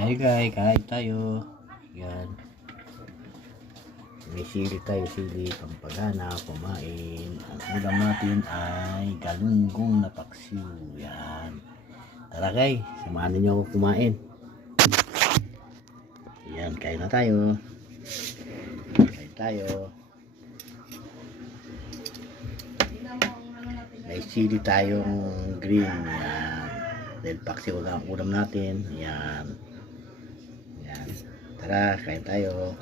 Tayo guys, kain tayo. Yan. May sili tayo, sili, pampagana, kumain. Ang ulam natin ay galunggong na paksiw. Yan. Tara guys, samahan niyo ako kumain. Yan, kain na tayo. Kain tayo. May sili tayong green. Yan. Dahil paksiw ang ulam natin. Yan. Yan. Tara, kain tayo.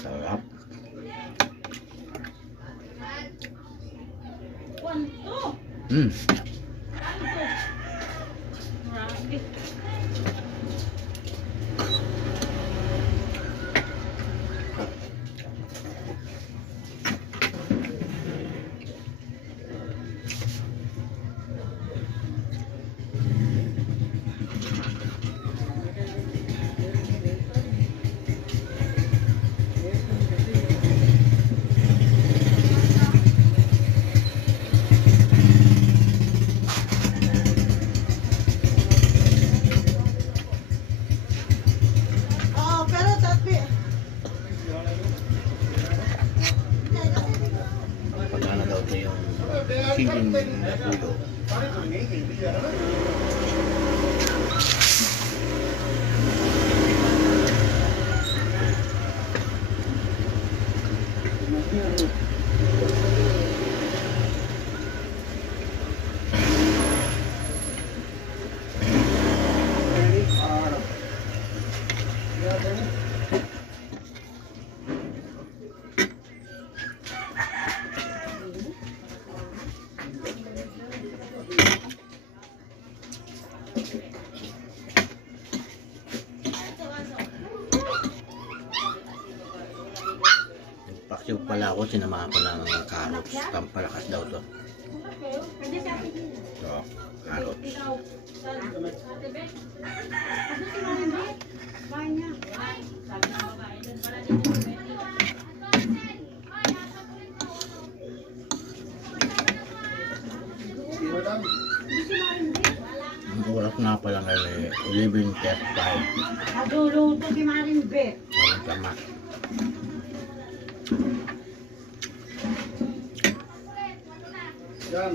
Sarap. Pagkana daw ito yung siling na puyo. Paksiw pala ako, sinamahan ko ng carrots. Pampalakas daw to. So, carrots. Ang oras nga pala ngayon 11:35. Naduluto si Maring B. Walang tama. Yan.